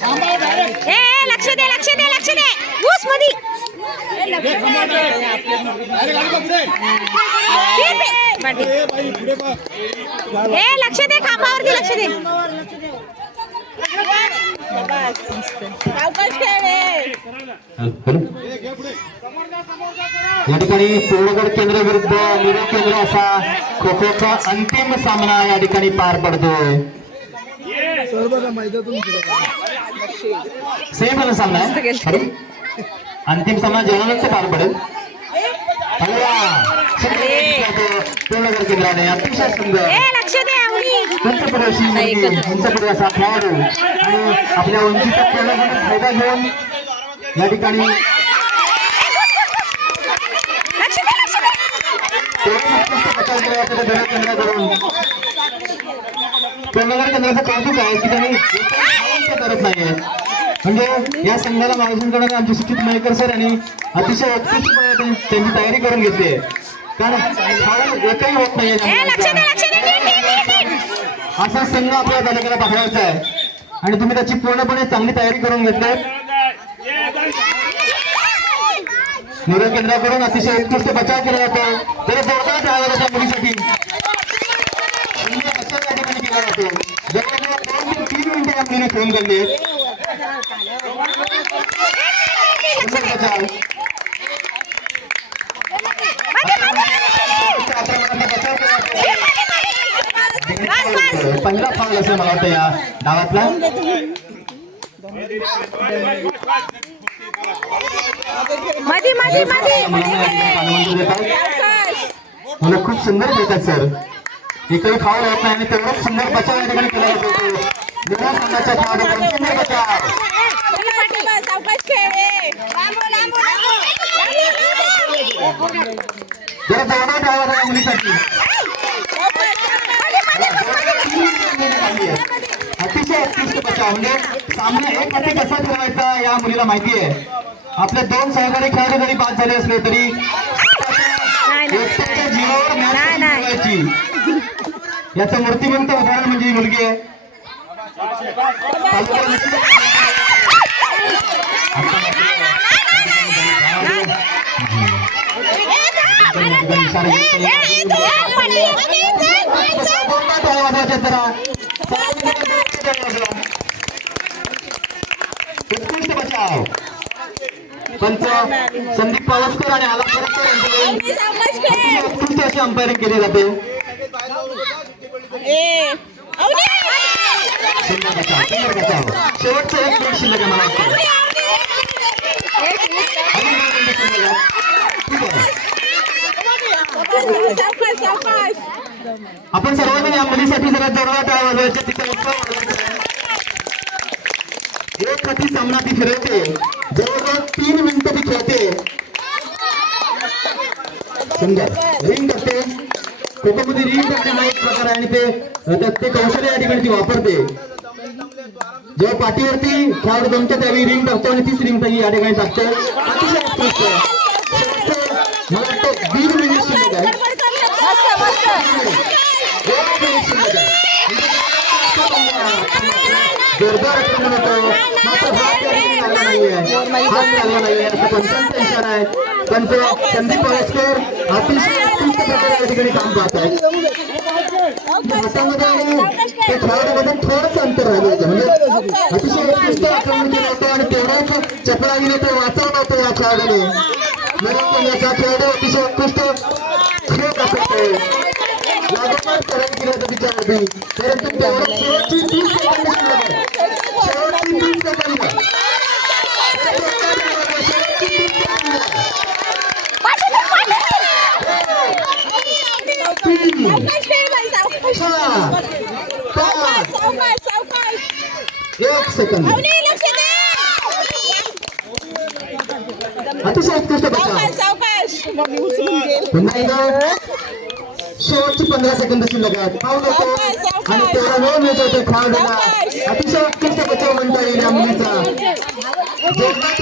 ए लक्ष दे लक्ष दे लक्ष दे. ऊस मधी. ए लक्ष दे खांबावरती लक्ष दे. या ठिकाणी पिवळगड केंद्र विरुद्ध निरो केंद्र असा खो खोचा अंतिम सामना या ठिकाणी पार पडतोय. सेम सामना अंतिम सामना जेवणानंतर पार पडेल. पिवळगड केंद्राने अतिशय सुंदर. ए लक्ष असा आणि आपल्या उंचीचा फायदा घेऊन या ठिकाणी लक्ष केंद्राचं कौतुक आहे की त्यांनी करत नाहीये म्हणजे या संघाला मार्गदर्शन करणारे आमचे सुचित मयेकर सर यांनी अतिशय उत्कृष्टपणे त्यांनी- त्यांची तयारी करून घेतली आहे. कारण एकही होत नाहीये ए लक्ष दे लक्ष दे नीट, नीट, नीट, नीट. असा संघ आपल्या तालुक्याला पाठवायचा आहे. आणि तुम्ही त्याची पूर्णपणे चांगली तयारी करून घेतली. निरो केंद्राकडून अतिशय उत्कृष्ट बचाव केला जातो. तरी जोरदार टाळा जातो मुलीसाठी. सुंदर बचाव ठिकाणी केला जातो. जवळजवळ दोन ते तीन मिनिटे या मुलीने खेळून गेले बचाव पहिला फाऊल असेल मला वाटतं या डावातला मधी मधी मधी मुलांना या ठिकाणी पालवंत देतात. मुलं खूप सुंदर खेळतात सर। एकही फाऊल होत नाही आणि तेवढंच सुंदर बचाव या ठिकाणी केला जातो निळ्या संघाच्या खेळाडूकडून सुंदर बचाव जरा मुलीसाठी अतिशय उत्कृष्ट बचाव म्हणजे सामना एक मध्ये कसा ठरवायचा या मुलीला माहिती आहे आपले दोन सहकारी खेळाडू जरी बाद झाले असले तरी एकट्याच्या जीवावर मॅच कशी नाही. याचं मूर्तिमंत उदाहरण म्हणजे ही मुलगी आहे तालुका जरा. उत्कृष्ट बचाव पंच संदीप पावसकर आणि आला यांच्याकडून उत्कृष्ट अशी अंपायरिंग केली जाते सुंदर शेवटचं एक शिल्लक आहे मला वाटतं अजून दोन मिनिटं शिल्लक आहेत. ठीक आहे आपण सर्वांनी या मुलीसाठी जरा जोरदार टाळ्या तिथे तिचा उत्साह एक हाती सामना ती फिरवते जवळजवळ तीन मिनिटं ती खेळते. सुंदर. रिंग करते कोकोमध्ये रिंग करणे हा एक प्रकार आहे आणि ते ते कौशल्य या ठिकाणी ती वापरते. जेव्हा पाठीवरती खेळाडू जमतो त्यावेळी रिंग टाकतो आणि तीच रिंग या ठिकाणी टाकतो. अतिशय उत्कृष्ट. मला वाटतं दीड मिनिट शिल्लक आहे. जोरदार आक्रमण होतं मात्र। हात या ठिकाणी लागला नाहीये हात लागला नाहीये असं पंचांचा इशारा आहे पंच संदीप पळसकर अतिशय उत्कृष्ट प्रकारे या ठिकाणी काम पाहत आहेत हातामध्ये आणि त्या खेळाडूमध्ये थोडंच अंतर राहिलं होतं म्हणजे अतिशय उत्कृष्ट आक्रमण केलं होतं आणि तेवढ्याच चपळाईने ते वाचवलं होतं या खेळाडूने म्हणून याचा खेळाडू अतिशय उत्कृष्ट खेळ दाखवतोय लागोपाठ करत गेलं होतं तिच्यावरती परंतु तेवढं शेवटची तीस सेकंद शेवटची तीस सेकंद तीन चार पाच एक सेकंद अतिशय उत्कृष्ट बचाव पुन्हा एकदा शेवटची पंधरा सेकंद शिल्लक आहेत पाऊल होतो आणि तेवढा वेळ मिळतो ते खेळाडूला अतिशय उत्कृष्ट बचाव म्हणता येईल या मुलीचा. जोरदार